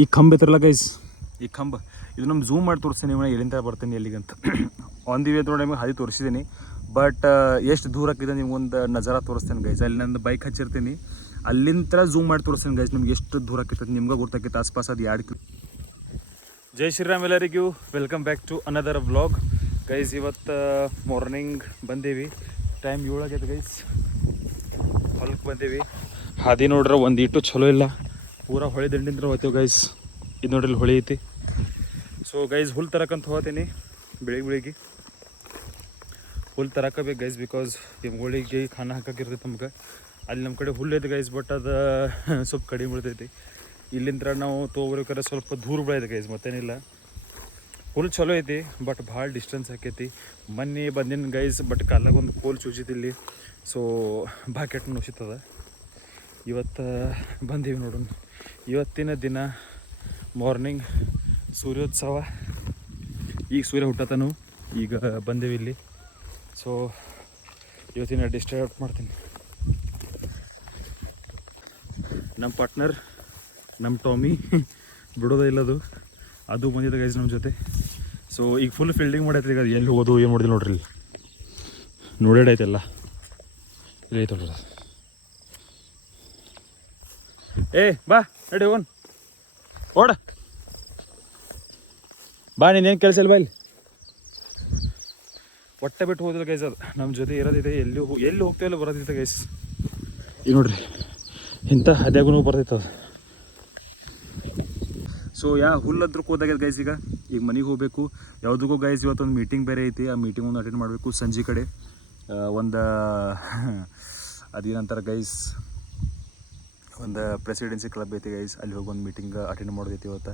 ಈ ಕಂಬ ಇತ್ತರಲ್ಲ ಗೈಸ್, ಈ ಕಂಬ ಇದು ನಮ್ಗೆ ಝೂಮ್ ಮಾಡಿ ತೋರಿಸ್ತೀನಿ ನೀವು ಎಲ್ಲಿಂದ ಬರ್ತೀನಿ ಎಲ್ಲಿಗಂತ. ಆನ್ ದಿ ವೇ ಅಂತ ನಿಮಗೆ ಹಾದಿ ತೋರಿಸಿದ್ದೀನಿ, ಬಟ್ ಎಷ್ಟು ದೂರ ಆಗಿದೆ ನಿಮ್ಗೊಂದು ನಜಾರ ತೋರಿಸ್ತೇನೆ ಗೈಸ್. ಅಲ್ಲಿ ನಂದು ಬೈಕ್ ಹಚ್ಚಿರ್ತೀನಿ, ಅಲ್ಲಿಂದ ಝೂಮ್ ಮಾಡಿ ತೋರಿಸ್ತೀನಿ ಗೈಸ್. ನಿಮ್ಗೆ ಎಷ್ಟು ದೂರ ಆಕೈತೆ ನಿಮ್ಗೆ ಗೊತ್ತಾಕೈತೆ ಆಸ್ಪಾಸ್ ಅದು 2 ಕಿಲೋ. ಜೈ ಶ್ರೀರಾಮ್ ಎಲ್ಲರಿಗೂ, welcome back to another vlog guys. ಇವತ್ತು ಮಾರ್ನಿಂಗ್ ಬಂದೀವಿ, ಟೈಮ್ 7 ಆಗೈತೆ ಗೈಸ್. ಹೊಲಕ್ಕೆ ಬಂದೀವಿ. ಹಾದಿ ನೋಡ್ರೆ ಒಂದು ಇಟ್ಟು ಚಲೋ ಇಲ್ಲ, ಪೂರಾ ಹೊಳೆ ದಂಡಿಂದ ಹೋಗ್ತೀವಿ ಗೈಸ್. ಇದು ನೋಡ್ರಿ ಹೊಳೆ ಐತಿ. ಸೊ ಗೈಸ್ ಹುಲ್ ತರಕಂತ ಹೋಗ್ತೀನಿ ಬೆಳಿಗ್ಗೆ ಹುಲ್ ತರಕಬೇಕು ಗೈಸ್, ಬಿಕಾಸ್ ಎಮ್ಗಳಿಗೆ ಖಾನ ಹಾಕಕ್ಕಿರ್ತೈತೆ ನಮ್ಗೆ. ಅಲ್ಲಿ ನಮ್ಮ ಕಡೆ ಹುಲ್ಲು ಐತೆ ಗೈಸ್, ಬಟ್ ಅದು ಸ್ವಲ್ಪ ಕಡಿಮೆ ಬೀಳ್ತೈತಿ. ಇಲ್ಲಿಂದ ನಾವು ತೊಗೊಬೇಕಾರೆ ಸ್ವಲ್ಪ ದೂರ ಬೆಳೆಯೈತೆ ಗೈಸ್, ಮತ್ತೇನಿಲ್ಲ. ಹುಲ್ ಚಲೋ ಐತಿ, ಬಟ್ ಭಾಳ ಡಿಸ್ಟೆನ್ಸ್ ಆಕೈತಿ. ಮೊನ್ನೆ ಬಂದಿನ ಗೈಸ್, ಬಟ್ ಕಾಲಾಗ ಒಂದು ಕೋಲ್ ಚೂಚಿತ್ತು ಇಲ್ಲಿ. ಸೊ ಕೆಟ್ಟ ನುಸಿತದ. ಇವತ್ತು ಬಂದೀವಿ ನೋಡೋಣ. ಇವತ್ತಿನ ದಿನ ಮಾರ್ನಿಂಗ್ ಸೂರ್ಯೋತ್ಸವ, ಈಗ ಸೂರ್ಯ ಹುಟ್ಟತನು, ಈಗ ಬಂದೇವಿ ಇಲ್ಲಿ. ಸೊ ಇವತ್ತಿನ ಡಿಸ್ಟರ್ಬ್ ಮಾಡ್ತೀನಿ. ನಮ್ಮ ಪಾರ್ಟ್ನರ್ ನಮ್ಮ ಟಾಮಿ ಬಿಡೋದೇ ಇಲ್ಲದು, ಅದು ಬಂದಿದೆ ಗೈಸ್ ನಮ್ಮ ಜೊತೆ. ಸೊ ಈಗ ಫುಲ್ ಫೀಲ್ಡಿಂಗ್ ಮಾಡೈತೆ. ಈಗ ಎಲ್ಲಿ ಹೋಗೋದು ಏನು ಮಾಡಿದೆ ನೋಡ್ರಿ, ಇಲ್ಲಿ ನೋಡೈತೆಲ್ಲ ಇಲ್ಲಿ ಐತೆ ನೋಡ್ರಿ. ಏ ಬಾ ನಡಿ ಓನ್ ಓಡ ಬಾ, ನೀನೇನು ಕೆಲಸ ಇಲ್ಲ ಬಾ. ಇಲ್ಲಿ ಹೊಟ್ಟೆ ಬಿಟ್ಟು ಹೋದಿಲ್ಲ ಗೈಸ್, ಅದು ನಮ್ಮ ಜೊತೆ ಇರೋದಿದೆ. ಎಲ್ಲಿ ಹೋಗ್ತೀವಲ್ಲ ಬರೋದಿದೆ ಗೈಸ್. ಈಗ ನೋಡ್ರಿ ಇಂಥ ಹದ್ಯಾಗೂ ಬರ್ತೈತೆ ಅದು. ಸೊ ಹುಲ್ಲದ್ರ ಹೋದಾಗ್ಯದ ಗೈಸ್. ಈಗ ಮನೆಗೆ ಹೋಗಬೇಕು ಯಾವುದಕ್ಕೂ ಗೈಸ್. ಇವತ್ತೊಂದು ಮೀಟಿಂಗ್ ಬೇರೆ ಐತಿ, ಆ ಮೀಟಿಂಗ್ ಒಂದು ಅಟೆಂಡ್ ಮಾಡಬೇಕು ಸಂಜೆ ಕಡೆ. ಒಂದು ಅದೇನಂತಾರೆ ಗೈಸ್, ಒಂದು ಪ್ರೆಸಿಡೆನ್ಸಿ ಕ್ಲಬ್ ಐತಿ ಗೈಸ್, ಅಲ್ಲಿ ಹೋಗಿ ಒಂದು ಮೀಟಿಂಗ್ ಅಟೆಂಡ್ ಮಾಡೋದೈತಿ ಇವತ್ತು.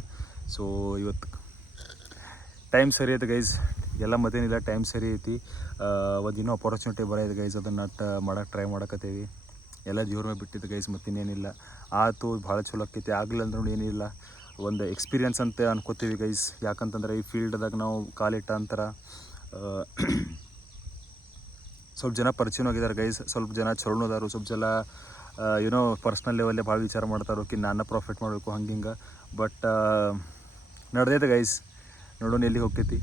ಸೊ ಇವತ್ತು ಟೈಮ್ ಸರಿ ಐತೆ ಗೈಸ್, ಎಲ್ಲ ಮತ್ತೇನಿಲ್ಲ, ಟೈಮ್ ಸರಿ ಐತಿ. ಒಂದು ಇನ್ನೂ ಅಪರ್ಚುನಿಟಿ ಬರೋದು ಗೈಸ್, ಅದನ್ನು ಮಾಡೋಕ್ಕೆ ಟ್ರೈ ಮಾಡಕತ್ತೀವಿ. ಎಲ್ಲ ದೇವ್ರ ಮೇಲೆ ಬಿಟ್ಟಿದ್ದು ಗೈಸ್, ಮತ್ತಿನ್ನೇನಿಲ್ಲ. ಆಯ್ತು ಭಾಳ ಚಲೋ ಆಕೈತಿ, ಆಗಲಿಲ್ಲ ಅಂದ್ರೆ ಏನಿಲ್ಲ, ಒಂದು ಎಕ್ಸ್ಪೀರಿಯನ್ಸ್ ಅಂತ ಅನ್ಕೋತೀವಿ ಗೈಸ್. ಯಾಕಂತಂದ್ರೆ ಈ ಫೀಲ್ಡ್ದಾಗ ನಾವು ಕಾಲಿಟ್ಟ ಅಂತರ ಸ್ವಲ್ಪ ಜನ ಪರಿಚಯನೂ ಆಗಿದ್ದಾರೆ ಗೈಸ್. ಸ್ವಲ್ಪ ಜನ ಚಲೋನೂ ಅದಾರು, ಸ್ವಲ್ಪ ಜನ ಏನೋ ಪರ್ಸ್ನಲ್ ಲೆವೆಲ್ಲೇ ಭಾಳ ವಿಚಾರ ಮಾಡ್ತಾರೋ ಕಿ ನಾನು ಪ್ರಾಫಿಟ್ ಮಾಡಬೇಕು ಹಂಗೆ. ಬಟ್ ನಡೆದೈತೆ ಗೈಸ್, ನೋಡೋಣ ಎಲ್ಲಿ ಹೋಗ್ತೈತಿ.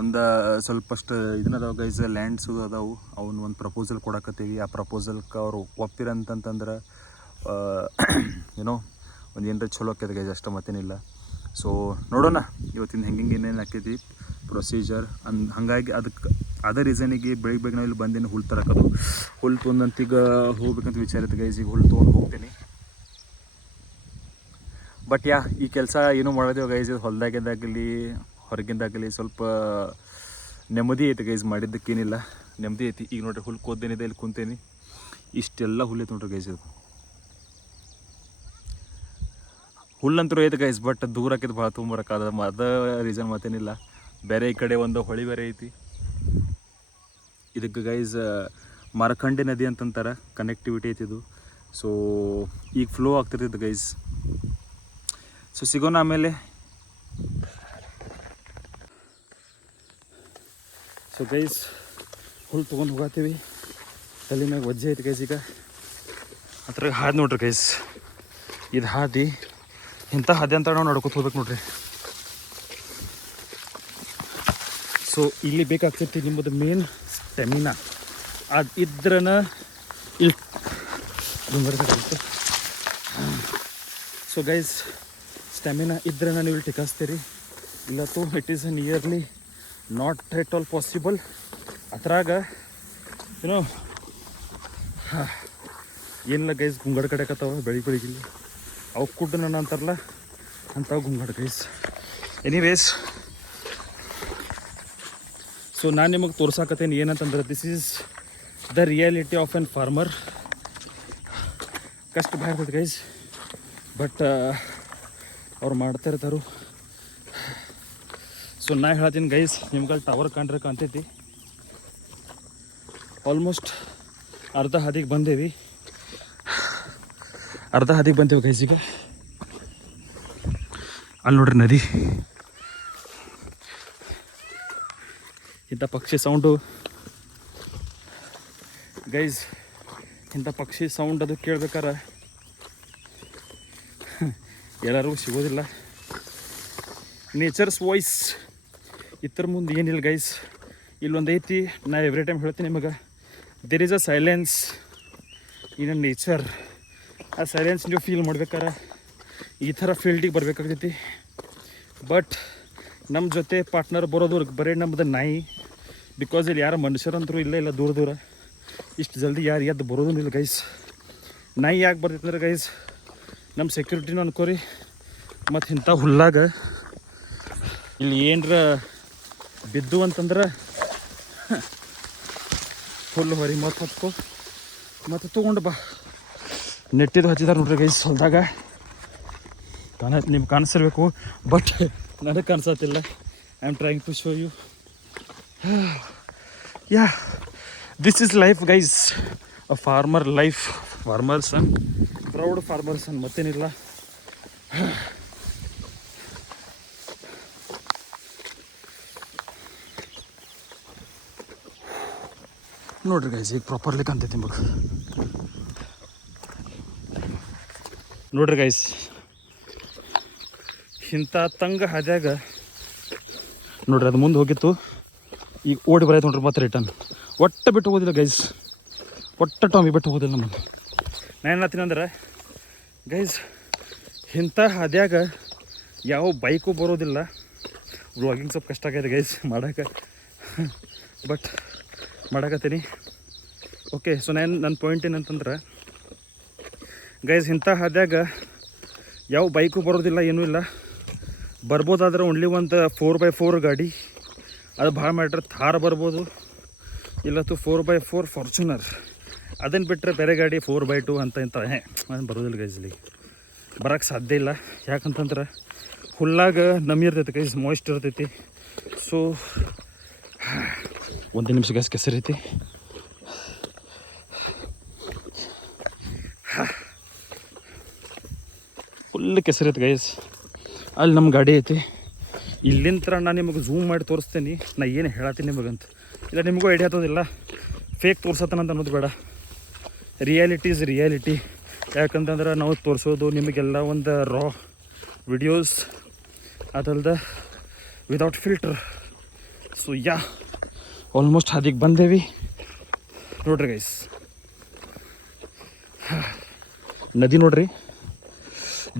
ಒಂದು ಸ್ವಲ್ಪಷ್ಟು ಇದನ್ನದಾವ ಗೈಸ್, ಲ್ಯಾಂಡ್ಸು ಅದಾವು. ಅವನ್ನ ಒಂದು ಪ್ರಪೋಸಲ್ ಕೊಡಕತ್ತೀವಿ. ಆ ಪ್ರಪೋಸಲ್ಗೆ ಅವರು ಒಪ್ಪಿರಂತಂದ್ರೆ ಏನೋ ಒಂದು ಏನರ ಚಲೋ ಆಕೈತೆ ಗೈಸ್, ಅಷ್ಟು ಮತ್ತೇನಿಲ್ಲ. ಸೊ ನೋಡೋಣ ಇವತ್ತಿನ ಹೆಂಗೆ ಏನೇನು ಆಕೈತಿ ಪ್ರೊಸೀಜರ್ ಹಾಗಾಗಿ ಅದೇ ರೀಸನಿಗೆ ಬೆಳಿಗ್ಗೆ ನಾವು ಇಲ್ಲಿ ಬಂದೇನೆ ಹುಲ್ ತರಕದು. ಹುಲ್ ತೊಗೊಂಡಂತೀಗ ಹೋಗ್ಬೇಕಂತ ವಿಚಾರ ಐತೆ ಗೈಸ್. ಈಗ ಹುಲ್ ತೊಗೊಂಡು ಹೋಗ್ತೀನಿ. ಬಟ್ ಈ ಕೆಲಸ ಏನೂ ಮಾಡೋದೇವು ಗೈಸ್, ಇದು ಹೊಲದಾಗಿದ್ದಾಗಲಿ ಹೊರಗಿಂದಾಗಲಿ ಸ್ವಲ್ಪ ನೆಮ್ಮದಿ ಐತೆ ಗೈಸ್. ಮಾಡಿದ್ದಕ್ಕೇನಿಲ್ಲ, ನೆಮ್ಮದಿ ಐತಿ. ಈಗ ನೋಡ್ರಿ ಹುಲ್ ಕೋದ್ದೇನಿದೆ, ಇಲ್ಲಿ ಕುಂತೇನಿ, ಇಷ್ಟೆಲ್ಲ ಹುಲ್ಲೈತೆ ನೋಡ್ರಿ ಗೈಸ್. ಇದು ಹುಲ್ಲಂತರೂ ಐತೆ ಗೈಸ್, ಬಟ್ ದೂರ ಆಕೈತೆ ಭಾಳ ತೊಗೊಂಬರಕ್ಕಾದ. ಅದ ರೀಸನ್ ಮತ್ತೇನಿಲ್ಲ. ಬೇರೆ ಈ ಕಡೆ ಒಂದು ಹೊಳಿ ಬೇರೆ ಐತಿ. ಇದಕ್ಕೆ ಗೈಸ್ ಮಾರಕಂಡೆ ನದಿ ಅಂತಂತಾರೆ, ಕನೆಕ್ಟಿವಿಟಿ ಐತಿ ಇದು. ಸೊ ಈಗ ಫ್ಲೋ ಆಗ್ತಿರ್ತೈತೆ ಗೈಸ್. ಸೊ ಸಿಗೋಣ ಆಮೇಲೆ. ಸೊ ಗೈಸ್ ಹುಲ್ ತೊಗೊಂಡು ಹೋಗತ್ತೀವಿ. ತಲೆ ಮ್ಯಾಗ ವಜ್ಜೆ ಐತಿ ಗೈಸ್. ಈಗ ಹತ್ರ ಹಾದಿ ನೋಡ್ರಿ ಗೈಸ್, ಇದು ಹಾದಿ ಇಂಥ ಹಾದಿ ಅಂತ ನಾವು ನಡ್ಕೊತ ಹೋಗ್ಬೇಕು ನೋಡ್ರಿ. ಸೊ ಇಲ್ಲಿ ಬೇಕಾಗ್ತೈತಿ ನಿಮ್ಮದು ಮೇನ್ ಸ್ಟೆಮಿನಾ. ಅದು ಇದ್ರನ ಇಲ್ಲಿ ಗುಂಬರ್ಬೇಕಾಗುತ್ತೆ. ಸೊ ಗೈಸ್ ಸ್ಟೆಮಿನಾ ಇದ್ರನ ನೀವು ಇಲ್ಲಿ ಟಿಕಾಸ್ತೀರಿ, ಇಲ್ಲತ್ತು it is nearly not at all possible. ಅದ್ರಾಗ ಏನೋ ಏನಿಲ್ಲ ಗೈಸ್, ಗುಂಗಡ ಕಡೆಕತ್ತಾವ ಬೆಳಿಗ್ಗೆ ಅವು ಕುಡ್ಡು ನನ್ನ ಅಂತಾರಲ್ಲ ಅಂಥವು ಗುಂಗಡ ಗೈಸ್. ಎನಿವೇಸ್, ಸೊ ನಾನು ನಿಮಗೆ ತೋರ್ಸಾಕತ್ತೇನೆ ಏನಂತಂದ್ರೆ, this is the reality of N farmer. ಕಷ್ಟ ಭಾಳ ಇರ್ತೈತೆ ಗೈಸ್, ಬಟ್ ಅವ್ರು ಮಾಡ್ತಾ ಇರ್ತಾರೆ. ಸೊ ನಾ ಹೇಳ್ತೀನಿ ಗೈಸ್, ನಿಮ್ಗೆ ಟವರ್ ಕಂಡ್ರೆ ಕಾಣ್ತೈತಿ. ಆಲ್ಮೋಸ್ಟ್ ಅರ್ಧ ಹಾದಿಗೆ ಬಂದೇವಿ ಗೈಸ್. ಈಗ ಅಲ್ಲಿ ನೋಡ್ರಿ ನದಿ, ಇಂಥ ಪಕ್ಷಿ ಸೌಂಡು ಗೈಸ್, ಇಂಥ ಪಕ್ಷಿ ಸೌಂಡ್ ಅದು ಕೇಳ್ಬೇಕಾರೆ ಎಲ್ಲರಿಗೂ ಸಿಗೋದಿಲ್ಲ. ನೇಚರ್ಸ್ ವಾಯ್ಸ್ ಇದ್ರ ಮುಂದೆ ಏನಿಲ್ಲ ಗೈಸ್. ಇಲ್ಲೊಂದು ಐತಿ, ನಾ ಎವ್ರಿ ಟೈಮ್ ಹೇಳ್ತೀನಿ ನಿಮಗೆ, there is a silence in a nature. ಆ ಸೈಲೆನ್ಸ್ ನೀವು ಫೀಲ್ ಮಾಡ್ಬೇಕಾರೆ ಈ ಥರ ಫೀಲ್ಡಿಗೆ ಬರಬೇಕಾಗ್ತೈತಿ. ಬಟ್ ನಮ್ಮ ಜೊತೆ ಪಾರ್ಟ್ನರ್ ಬರೋದು ಬರೀ ನಮ್ಮದು ನಾಯಿ. ಬಿಕಾಸ್ ಇಲ್ಲಿ ಯಾರು ಮನುಷ್ಯರಂತರೂ ಇಲ್ಲ ದೂರ ದೂರ. ಇಷ್ಟು ಜಲ್ದಿ ಯಾರು ಎದ್ದು ಬರೋದು ಇಲ್ಲ ಗೈಸ್. ನಾಯಿ ಯಾಕೆ ಬರ್ತೈತೆ ಅಂದ್ರೆ ಗೈಸ್, ನಮ್ಮ ಸೆಕ್ಯೂರಿಟಿನೂ ಅನ್ಕೋರಿ. ಮತ್ತು ಇಂಥ ಹುಲ್ಲಾಗ ಇಲ್ಲಿ ಏನರ ಬಿದ್ದು ಅಂತಂದ್ರೆ ಹುಲ್ಲು ಹೊರಿ ಮತ್ತು ಹತ್ಕೊ ಮತ್ತು ತೊಗೊಂಡು ಬಾ. ನೆಟ್ಟಿದ್ದು ಹಚ್ಚಿದಾರೆ ನೋಡ್ರಿ ಗೈಸ್ ಹೊಲ್ದಾಗ. ನಿಮ್ಗೆ ಕಾಣಿಸಿರ್ಬೇಕು, ಬಟ್ ನನಗೆ ಕಾಣಿಸತ್ತಿಲ್ಲ. I am trying to show you. Yeah, this is life guys, a farmer life. Farmer son, proud farmer son, ಮತ್ತೇನಿಲ್ಲ. ನೋಡ್ರಿ ಗೈಸ್, ಈಗ ಪ್ರಾಪರ್ಲಿ ಕಾಣ್ತೈತಿ ನಿಮಗೆ. ನೋಡ್ರಿ ಗೈಸ್, ಇಂಥ ತಂಗ ಹಾದ್ಯಾಗ ನೋಡ್ರಿ ಅದು ಮುಂದೆ ಹೋಗಿತ್ತು, ಈಗ ಓಡಿ ಬರೈತೆ ನೋಡ್ರಿ ಮತ್ತೆ ರಿಟರ್ನ್. ಒಟ್ಟು ಬಿಟ್ಟು ಹೋಗೋದಿಲ್ಲ ಗೈಸ್, ಒಟ್ಟು ಟಾಮಿ ಬಿಟ್ಟು ಹೋಗೋದಿಲ್ಲ ನಮ್ಮನ್ನು. ನಾನು ಏನಾಗ್ತೀನಿ ಅಂದ್ರೆ ಗೈಸ್, ಇಂಥ ಹಾದ್ಯಾಗ ಯಾವ ಬೈಕು ಬರೋದಿಲ್ಲ. ವ್ಲಾಗಿಂಗ್ ಸ್ವಲ್ಪ ಕಷ್ಟ ಆಗೈತೆ ಗೈಸ್ ಮಾಡೋಕೆ, ಬಟ್ ಮಾಡಕತ್ತೀನಿ. ಓಕೆ, ಸೊ ನನ್ನ ಪಾಯಿಂಟ್ ಏನಂತಂದ್ರೆ ಗೈಸ್, ಇಂಥ ಹಾದ್ಯಾಗ ಯಾವ ಬೈಕು ಬರೋದಿಲ್ಲ, ಏನೂ ಇಲ್ಲ. ಬರ್ಬೋದಾದ್ರೆ ಓನ್ಲಿ ಒಂದು 4x4 ಗಾಡಿ, ಅದು ಭಾಳ ಮ್ಯಾಟ್ರ್. ಥಾರ್ ಬರ್ಬೋದು, ಇಲ್ಲತ್ತು 4x4 ಫಾರ್ಚುನರ್. ಅದನ್ನು ಬಿಟ್ಟರೆ ಬೇರೆ ಗಾಡಿ 4x2 ಅಂತ ಇಂಥ ಅದನ್ನು ಬರೋದಿಲ್ಲ ಗೈಸ್. ಇಲ್ಲಿ ಬರೋಕ್ಕೆ ಸಾಧ್ಯ ಇಲ್ಲ. ಯಾಕಂತಂದ್ರೆ ಹುಲ್ಲಾಗ ನಮಿ ಇರ್ತೈತಿ ಗೈಸ್, ಮಾಯ್ಸ್ಟ್ ಇರ್ತೈತಿ. ಸೊ ಒಂದು ನಿಮಿಷ ಗೈಸ್ ಕೆಸರೈತಿ. ಫುಲ್ ಕೆಸರೈತಿ ಗೈಸ್. ಅಲ್ಲಿ ನಮ್ಮ ಗಾಡಿ ಐತಿ. ಇಲ್ಲಿಂದ ನಾನು ನಿಮಗೆ ಝೂಮ್ ಮಾಡಿ ತೋರಿಸ್ತೀನಿ ನಾ ಏನು ಹೇಳತ್ತೀನಿ ನಿಮಗಂತ. ಇಲ್ಲ ನಿಮಗೂ ಐಡಿಯಾ ಆಗ್ತದಿಲ್ಲ, ಫೇಕ್ ತೋರ್ಸತ್ತನಂತ ಅನ್ನೋದು ಬೇಡ. Reality is reality. ಯಾಕಂತಂದ್ರೆ ನಾವು ತೋರಿಸೋದು ನಿಮಗೆಲ್ಲ ಒಂದು ರಾ ವಿಡಿಯೋಸ್, ಅದಲ್ದ without filter. So yeah, almost ಅದಕ್ಕೆ ಬಂದೇವಿ ನೋಡ್ರಿ ಗೈಸ್. ನದಿ ನೋಡ್ರಿ,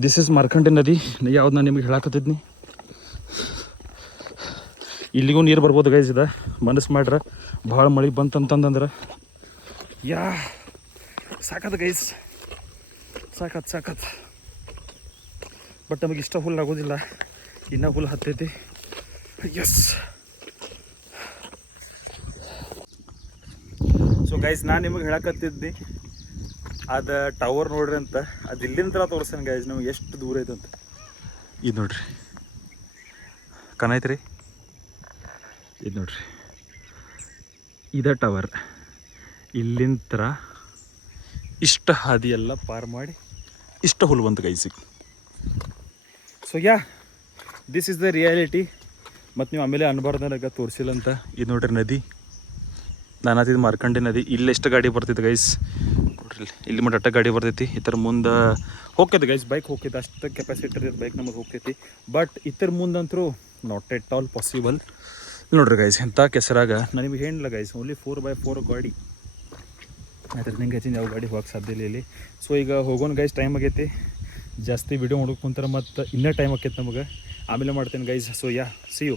ದಿಸ್ ಇಸ್ ಮಾರ್ಕಂಡೆ ನದಿ. ಯಾವ್ದು ನಾನು ನಿಮಗೆ ಹೇಳಕತ್ತಿದ್ನಿ. ಇಲ್ಲಿಗೂ ನೀರು ಬರ್ಬೋದು ಗೈಸ್. ಇದೆ ಮನಸ್ಸು ಮಾಡ್ರೆ, ಭಾಳ ಮಳೆ ಬಂತಂತಂದ್ರೆ ಯಾ ಸಾಕತ್ ಗೈಸ್, ಸಾಕತ್. ಬಟ್ ನಮಗೆ ಇಷ್ಟ ಹುಲ್ಲು ಆಗೋದಿಲ್ಲ, ಇನ್ನೂ ಹುಲ್ಲು ಹತ್ತೈತಿ. ಎಸ್. ಸೊ ಗೈಸ್, ನಾನು ನಿಮಗೆ ಹೇಳಕತ್ತಿದ್ನಿ ಅದು ಟವರ್ ನೋಡ್ರಿ ಅಂತ. ಅದು ಇಲ್ಲಿಂದ ತೋರಿಸ್ತೇನೆ ಗೈಸ್ ನಮಗೆ ಎಷ್ಟು ದೂರ ಐತೆ ಅಂತ. ಇದು ನೋಡ್ರಿ, ಕಾಣೈತ್ರಿ, ಇದು ನೋಡ್ರಿ, ಇದ ಟವರ್. ಇಲ್ಲಿಂದ ಇಷ್ಟ ಹಾದಿ ಎಲ್ಲ ಪಾರ್ ಮಾಡಿ ಇಷ್ಟ ಹುಲ್ಲು ಬಂತು ಗೈಸಿಗೆ. So yeah, this is the reality. ಮತ್ತು ನೀವು ಆಮೇಲೆ ಅನ್ಬಾರ್ದು ನನಗೆ ತೋರಿಸಿಲ್ಲ ಅಂತ. ಇದು ನೋಡ್ರಿ ನದಿ, ನಾನು ಹತ್ತಿದ್ದು ಮಾರ್ಕಂಡೆ ನದಿ. ಇಲ್ಲೆಷ್ಟು ಗಾಡಿ ಬರ್ತೈತೆ ಗೈಸ್ ನೋಡ್ರಿ, ಇಲ್ಲಿ ಮಟ್ಟ ಗಾಡಿ ಬರ್ತೈತಿ. ಇತರ ಮುಂದೆ ಹೋಗ್ತೈತಿ ಗೈಸ್, ಬೈಕ್ ಹೋಗ್ತೈತಿ. ಅಷ್ಟು ಕೆಪಾಸಿಟಿ ಇರೋದು ಬೈಕ್ ನಮಗೆ ಹೋಗ್ತೈತಿ. ಬಟ್ ಇತರ ಮುಂದಂತರೂ ನಾಟ್ ಎಟ್ ಆಲ್ ಪಾಸಿಬಲ್. ನೋಡ್ರಿ ಗೈಸ್, ಎಂಥ ಕೆಸರಾಗ ನಾನು ನಿಮಗೆ ಹೇಳಿಲ್ಲ ಗೈಸ್, ಓನ್ಲಿ 4x4 ಗಾಡಿ. ಅದ್ರ ನಿಂಗೆ ಹೆಚ್ಚಿನ ಯಾವ ಗಾಡಿ ಹೋಗಕ್ಕೆ ಸಾಧ್ಯ ಇಲ್ಲ ಇಲ್ಲಿ. ಸೊ ಈಗ ಹೋಗೋಣ ಗೈಸ್, ಟೈಮ್ ಆಗೈತಿ. ಜಾಸ್ತಿ ವಿಡಿಯೋ ಮಾಡೋಕೆ ಕುಂತಾರೆ ಮತ್ತು ಇನ್ನೂ ಟೈಮ್ ಆಕೈತೆ ನಮಗೆ. ಆಮೇಲೆ ಮಾಡ್ತೇನೆ guys. So yeah, see you.